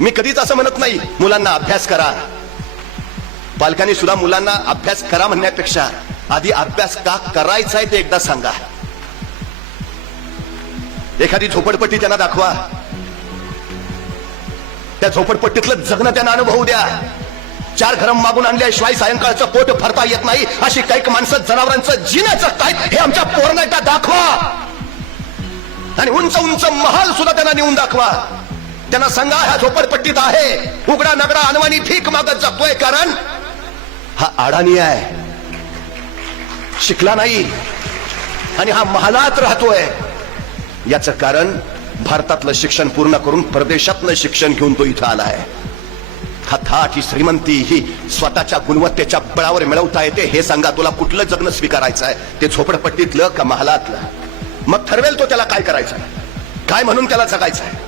मी कधीच असं म्हणत नाही मुलांना अभ्यास करा. पालकांनी सुद्धा मुलांना अभ्यास करा म्हणण्यापेक्षा आधी अभ्यास का करायचा आहे ते एकदा सांगा. एखादी झोपडपट्टी त्यांना दाखवा, त्या झोपडपट्टीतलं जगणं त्यांना अनुभवू द्या. 4 घरं मागून आणल्याशिवाय सायंकाळचं पोट भरता येत नाही अशी काही माणसं जनावरांचं जीवन जगतायत हे आमच्या पोरांना एकदा दाखवा. आणि उंच उंच महाल सुद्धा त्यांना नेऊन दाखवा. त्यांना सांगा ह्या झोपडपट्टीत आहे, उघडा नगडा अनवाणी भीक मागत जातोय कारण हा अडाणी आहे, शिकला नाही आणि हा महालात राहतोय. याचं कारण भारतातलं शिक्षण पूर्ण करून परदेशातलं शिक्षण घेऊन तो इथं आला आहे. हा थाट, ही श्रीमंती ही स्वतःच्या गुणवत्तेच्या बळावर मिळवता येते. हे सांगा तुला कुठलं जगणं स्वीकारायचं आहे, ते झोपडपट्टीतलं का महालातलं? मग ठरवेल तो त्याला काय करायचं, काय म्हणून त्याला जगायचं आहे.